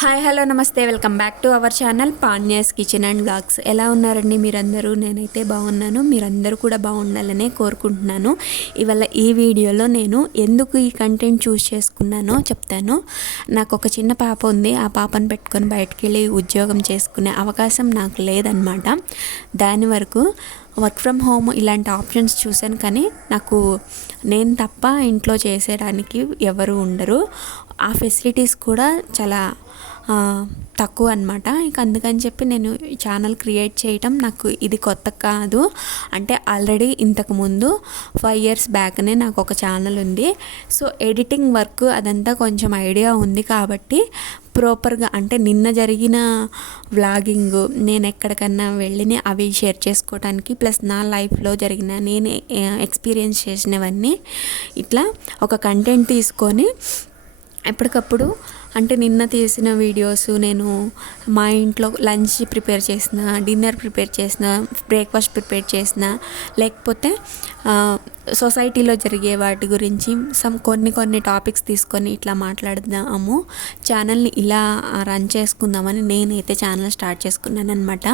Hi hello నమస్తే welcome back to our channel పాన్యాస్ kitchen and blogs. ఎలా ఉన్నారండి మీరందరూ? నేనైతే బాగున్నాను, మీరందరూ కూడా బాగుండాలనే కోరుకుంటున్నాను. ఇవాళ ఈ వీడియోలో నేను ఎందుకు ఈ కంటెంట్ చూస్ చేసుకున్నానో చెప్తాను. నాకు ఒక చిన్న పాప ఉంది. ఆ పాపను పెట్టుకొని బయటకు వెళ్ళి ఉద్యోగం చేసుకునే అవకాశం నాకు లేదనమాట. దాని వరకు వర్క్ ఫ్రమ్ హోమ్ ఇలాంటి ఆప్షన్స్ చూశాను, కానీ నాకు నేను తప్ప ఇంట్లో చేసేయడానికి ఎవరు ఉండరు. ఆ ఫెసిలిటీస్ కూడా చాలా తక్కువ అనమాట. ఇంక అందుకని చెప్పి నేను ఛానల్ క్రియేట్ చేయటం నాకు ఇది కొత్త కాదు. అంటే ఆల్రెడీ ఇంతకుముందు 5 years బ్యాక్నే నాకు ఒక ఛానల్ ఉంది. సో ఎడిటింగ్ వర్క్ అదంతా కొంచెం ఐడియా ఉంది కాబట్టి ప్రాపర్గా అంటే నిన్న జరిగిన వ్లాగింగ్, నేను ఎక్కడికన్నా వెళ్ళిన అవి షేర్ చేసుకోవడానికి, ప్లస్ నా లైఫ్లో జరిగిన నేను ఎక్స్పీరియన్స్ చేసినవన్నీ ఇట్లా ఒక కంటెంట్ తీసుకొని ఎప్పటికప్పుడు అంటే నిన్న తీసిన వీడియోస్ నేను మా ఇంట్లో లంచ్ ప్రిపేర్ చేసిన, డిన్నర్ ప్రిపేర్ చేసిన, బ్రేక్ఫాస్ట్ ప్రిపేర్ చేసిన, లేకపోతే సొసైటీలో జరిగే వాటి గురించి కొన్ని టాపిక్స్ తీసుకొని ఇట్లా మాట్లాడదాము, ఛానల్ని ఇలా రన్ చేసుకుందామని నేనైతే ఛానల్ స్టార్ట్ చేసుకున్నాను అనమాట.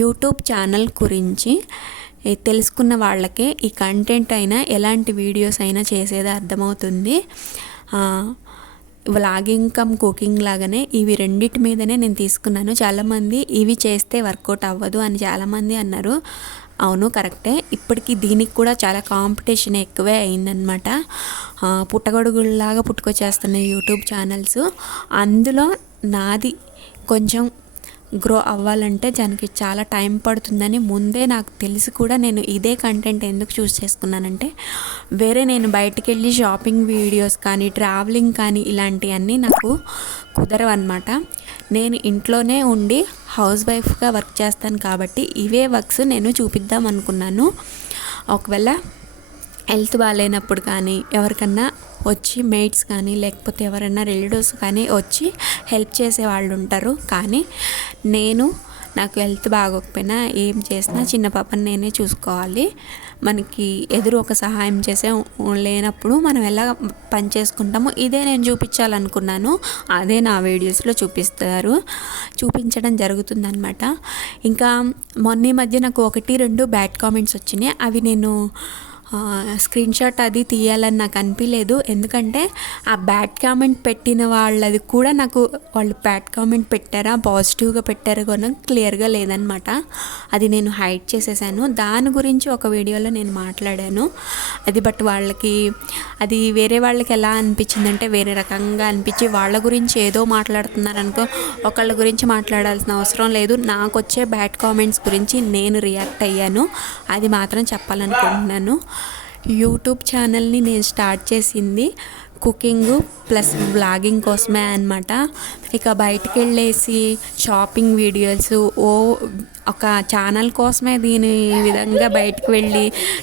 యూట్యూబ్ ఛానల్ గురించి తెలుసుకున్న వాళ్ళకే ఈ కంటెంట్ అయినా ఎలాంటి వీడియోస్ అయినా చేసేది అర్థమవుతుంది. వ్లాగింగ్ కమ్ కుకింగ్ లాగానే ఇవి రెండిటి మీదనే నేను తీసుకున్నాను. చాలామంది ఇవి చేస్తే వర్కౌట్ అవ్వదు అని చాలామంది అన్నారు. అవును, కరెక్టే. ఇప్పటికీ దీనికి కూడా చాలా కాంపిటీషన్ ఎక్కువే అయిందనమాట. పుట్టగొడుగుల్లాగా పుట్టుకొచ్చేస్తున్నాయి యూట్యూబ్ ఛానల్స్. అందులో నాది కొంచెం గ్రో అవ్వాలంటే దానికి చాలా టైం పడుతుందని ముందే నాకు తెలిసి కూడా నేను ఇదే కంటెంట్ ఎందుకు చూస్ చేసుకున్నానంటే, వేరే నేను బయటికి వెళ్ళి షాపింగ్ వీడియోస్ కానీ ట్రావెలింగ్ కానీ ఇలాంటివన్నీ నాకు కుదరవు అనమాట. నేను ఇంట్లోనే ఉండి హౌస్ వైఫ్గా వర్క్ చేస్తాను కాబట్టి ఇవే వర్క్స్ నేను చూపిద్దాం అనుకున్నాను. ఒకవేళ హెల్త్ బాగాలేనప్పుడు కానీ ఎవరికన్నా వచ్చి మెయిట్స్ కానీ లేకపోతే ఎవరైనా రిలేటివ్స్ కానీ వచ్చి హెల్ప్ చేసే వాళ్ళు ఉంటారు. కానీ నాకు హెల్త్ బాగోకపోయినా ఏం చేసినా చిన్న పాపని నేనే చూసుకోవాలి. మనకి ఎదురు ఒక సహాయం చేసే లేనప్పుడు మనం ఎలా పని చేసుకుంటామో ఇదే నేను చూపించాలనుకున్నాను. అదే నా వీడియోస్లో చూపించడం జరుగుతుందన్నమాట. ఇంకా మొన్న మధ్య నాకు 1-2 బ్యాడ్ కామెంట్స్ వచ్చినాయి. అవి నేను స్క్రీన్ షాట్ అది తీయాలని నాకు అనిపించలేదు. ఎందుకంటే ఆ బ్యాడ్ కామెంట్ పెట్టిన వాళ్ళది కూడా వాళ్ళు బ్యాడ్ కామెంట్ పెట్టారా పాజిటివ్గా పెట్టారా కూడా క్లియర్గా లేదనమాట. అది నేను హైడ్ చేసేసాను. దాని గురించి ఒక వీడియోలో నేను మాట్లాడాను. బట్ వాళ్ళకి అది వేరే వాళ్ళకి ఎలా అనిపించిందంటే వేరే రకంగా అనిపించి వాళ్ళ గురించి ఏదో మాట్లాడుతున్నారనుకో. ఒకళ్ళ గురించి మాట్లాడాల్సిన అవసరం లేదు. నాకు వచ్చే బ్యాడ్ కామెంట్స్ గురించి నేను రియాక్ట్ అయ్యాను. అది మాత్రం చెప్పాలనుకుంటున్నాను. యూట్యూబ్ ఛానల్ని నేను స్టార్ట్ చేసింది కుకింగ్ ప్లస్ వ్లాగింగ్ కోసమే అనమాట. ఇక బయటికి వెళ్ళేసి షాపింగ్ వీడియోస్ ఒక ఛానల్ కోసమే దీని విధంగా బయటకు వెళ్ళి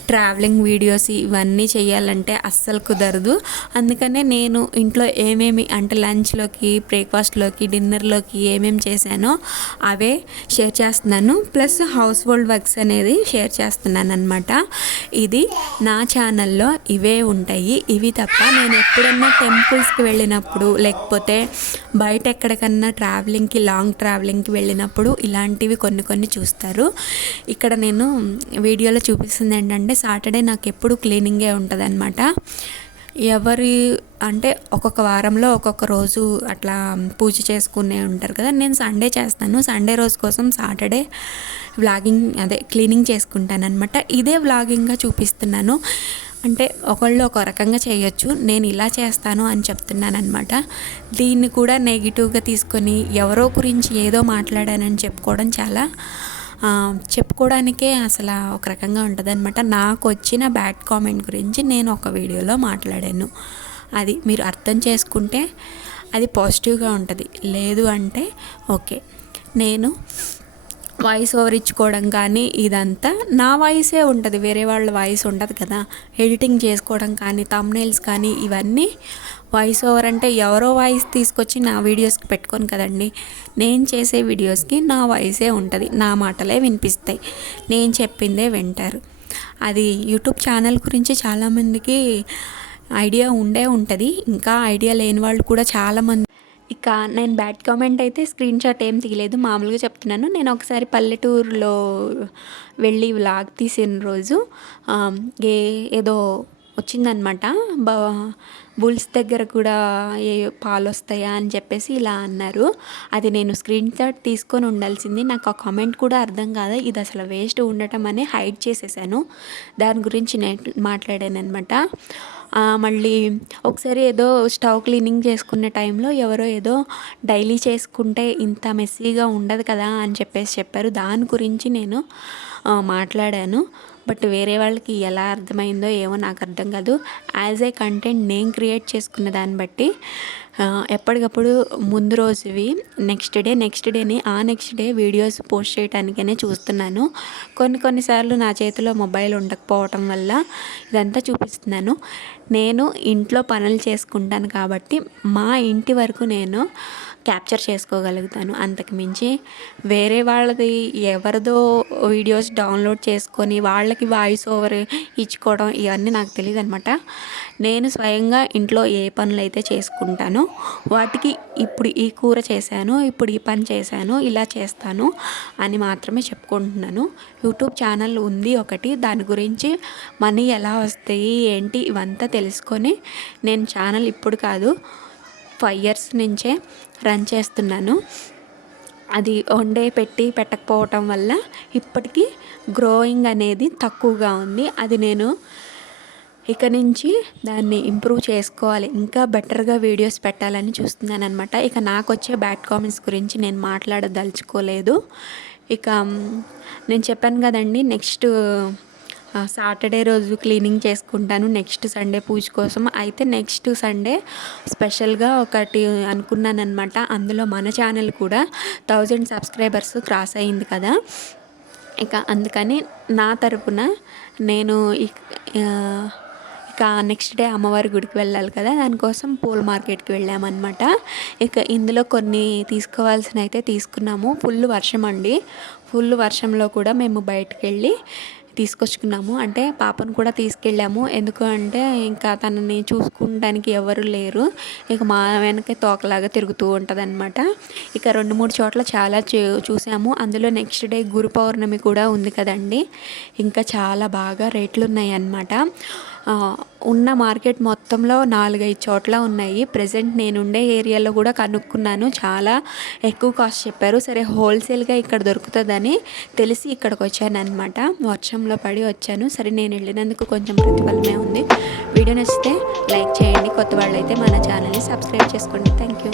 ట్రావెలింగ్ వీడియోస్ ఇవన్నీ చేయాలంటే అస్సలు కుదరదు. అందుకనే నేను ఇంట్లో ఏమేమి అంటే లంచ్లోకి, బ్రేక్ఫాస్ట్లోకి, డిన్నర్లోకి ఏమేమి చేశానో అవే షేర్ చేస్తున్నాను. ప్లస్ హౌస్ హోల్డ్ వర్క్స్ అనేది షేర్ చేస్తున్నాను అనమాట. ఇది నా ఛానల్లో ఇవే ఉంటాయి. ఇవి తప్ప నేను ఎప్పుడన్నా టెంపుల్స్కి వెళ్ళినప్పుడు లేకపోతే బయట ఎక్కడికన్నా లాంగ్ ట్రావెలింగ్కి వెళ్ళినప్పుడు ఇలాంటివి కొన్ని చూస్తారు. ఇక్కడ నేను వీడియోలో చూపిస్తుంది ఏంటంటే సాటర్డే నాకు ఎప్పుడు క్లీనింగే ఉంటుంది అనమాట. అంటే ఒక్కొక్క వారంలో ఒక్కొక్క రోజు అట్లా పూజ చేసుకునే ఉంటారు కదా. నేను సండే చేస్తాను. సండే రోజు కోసం సాటర్డే క్లీనింగ్ చేసుకుంటాను అనమాట. ఇదే వ్లాగింగ్గా చూపిస్తున్నాను. అంటే ఒకళ్ళు ఒక రకంగా చేయొచ్చు, నేను ఇలా చేస్తాను అని చెప్తున్నాను అనమాట. దీన్ని కూడా నెగిటివ్గా తీసుకొని ఎవరో గురించి ఏదో మాట్లాడానని చెప్పుకోవడానికే అసలు ఒక రకంగా ఉంటుంది అనమాట. నాకు వచ్చిన బ్యాడ్ కామెంట్ గురించి నేను ఒక వీడియోలో మాట్లాడాను. అది మీరు అర్థం చేసుకుంటే అది పాజిటివ్గా ఉంటుంది. లేదు అంటే ఓకే. నేను వాయిస్ ఓవర్ ఇచ్చుకోవడం కానీ ఇదంతా నా వాయిసే ఉంటుంది, వేరే వాళ్ళ వాయిస్ ఉండదు కదా. ఎడిటింగ్ చేసుకోవడం కానీ థంబ్నెయిల్స్ కానీ ఇవన్నీ వాయిస్ ఓవర్ అంటే ఎవరో వాయిస్ తీసుకొచ్చి నా వీడియోస్కి పెట్టుకోను కదండి. నేను చేసే వీడియోస్కి నా వాయిసే ఉంటుంది, నా మాటలే వినిపిస్తాయి, నేను చెప్పిందే వింటారు. అది యూట్యూబ్ ఛానల్ గురించి చాలామందికి ఐడియా ఉంటుంది. ఇంకా ఐడియా లేని వాళ్ళు కూడా చాలామంది ఇక నేను బ్యాడ్ కామెంట్ అయితే స్క్రీన్ షాట్ ఏం తీయలేదు, మామూలుగా చెప్తున్నాను. నేను ఒకసారి పల్లెటూరులో వెళ్ళి వ్లాగ్ తీసిన రోజు ఏదో వచ్చిందనమాట. బ బుల్స్ దగ్గర కూడా ఏ పాలు వస్తాయా అని చెప్పేసి ఇలా అన్నారు. అది నేను స్క్రీన్ షాట్ తీసుకొని ఉండాల్సింది. నాకు ఆ కామెంట్ కూడా అర్థం కాదు, ఇది అసలు వేస్ట్ ఉండటం అని హైడ్ చేసేసాను. దాని గురించి నేను మాట్లాడాను అనమాట. మళ్ళీ ఒకసారి ఏదో స్టవ్ క్లీనింగ్ చేసుకునే టైంలో ఎవరో ఏదో డైలీ చేసుకుంటే ఇంత మెస్సీగా ఉండదు కదా అని చెప్పేసి చెప్పారు. దాని గురించి నేను మాట్లాడాను. బట్ వేరే వాళ్ళకి ఎలా అర్థమైందో ఏమో నాకు అర్థం కాదు. యాజ్ ఏ కంటెంట్ నేను క్రియేట్ చేసుకున్న దాన్ని బట్టి ఎప్పటికప్పుడు ముందు రోజువి నెక్స్ట్ డేని నెక్స్ట్ డే వీడియోస్ పోస్ట్ చేయడానికనే చూస్తున్నాను. కొన్నిసార్లు నా చేతిలో మొబైల్ ఉండకపోవటం వల్ల ఇదంతా చూపిస్తున్నాను. నేను ఇంట్లో పనులు చేసుకుంటాను కాబట్టి మా ఇంటి వరకు నేను క్యాప్చర్ చేసుకోగలుగుతాను. అంతకు మించి వేరే వాళ్ళది ఎవరిదో వీడియోస్ డౌన్లోడ్ చేసుకొని వాళ్ళకి వాయిస్ ఓవర్ ఇచ్చుకోవడం ఇవన్నీ నాకు తెలియదు అనమాట. నేను స్వయంగా ఇంట్లో ఏ పనులు అయితే చేసుకుంటానో వాటికి ఇప్పుడు ఈ కూర చేశాను, ఇప్పుడు ఈ పని చేశాను, ఇలా చేస్తాను అని మాత్రమే చెప్పుకుంటున్నాను. యూట్యూబ్ ఛానల్ ఉంది ఒకటి, దాని గురించి మనీ ఎలా వస్తాయి ఏంటి ఇవంతా తెలుసుకొని నేను ఛానల్ ఇప్పుడు కాదు 5 years నుంచే రన్ చేస్తున్నాను. అది వన్ డే పెట్టకపోవటం వల్ల ఇప్పటికీ గ్రోయింగ్ అనేది తక్కువగా ఉంది. అది నేను ఇక నుంచి దాన్ని ఇంప్రూవ్ చేసుకోవాలి, ఇంకా బెటర్గా వీడియోస్ పెట్టాలని చూస్తున్నాను అనమాట. ఇక నాకు వచ్చే బ్యాడ్ కామెంట్స్ గురించి నేను మాట్లాడదలుచుకోలేదు. ఇక నేను చెప్పాను కదండి, నెక్స్ట్ సాటర్డే రోజు క్లీనింగ్ చేసుకుంటాను, నెక్స్ట్ సండే పూజ కోసం. అయితే నెక్స్ట్ సండే స్పెషల్గా ఒకటి అనుకున్నాను అనమాట. అందులో మన ఛానల్ కూడా 1000 సబ్స్క్రైబర్స్ క్రాస్ అయింది కదా. ఇక అందుకని నా తరపున నేను ఇక నెక్స్ట్ డే అమ్మవారి గుడికి వెళ్ళాలి కదా, దానికోసం పూల మార్కెట్కి వెళ్ళామన్నమాట. ఇక ఇందులో కొన్ని తీసుకోవాల్సిన అయితే తీసుకున్నాము. ఫుల్ వర్షం అండి, ఫుల్ వర్షంలో కూడా మేము బయటకు వెళ్ళి తీసుకొచ్చుకున్నాము. అంటే పాపను కూడా తీసుకెళ్ళాము, ఎందుకు అంటే ఇంకా తనని చూసుకుంటానికి ఎవరు లేరు, ఇక మా వెనకే తోకలాగా తిరుగుతూ ఉంటుంది అనమాట. ఇక 2-3 చోట్ల చాలా చూసాము. అందులో నెక్స్ట్ డే గురు పౌర్ణమి కూడా ఉంది కదండి, ఇంకా చాలా బాగా రేట్లు ఉన్నాయి అన్నమాట. ఉన్న మార్కెట్ మొత్తంలో 4-5 చోట్ల ఉన్నాయి. ప్రజెంట్ నేనుండే ఏరియాలో కూడా కనుక్కున్నాను, చాలా ఎక్కువ కాస్ట్ చెప్పారు. సరే హోల్సేల్గా ఇక్కడ దొరుకుతుందని తెలిసి ఇక్కడికి వచ్చాను అనమాట. వర్షంలో పడి వచ్చాను. సరే నేను వెళ్ళినందుకు కొంచెం ప్రతిఫలమే ఉంది. వీడియో నచ్చితే లైక్ చేయండి, కొత్త వాళ్ళైతే మన ఛానల్ని సబ్స్క్రైబ్ చేసుకోండి. Thank you.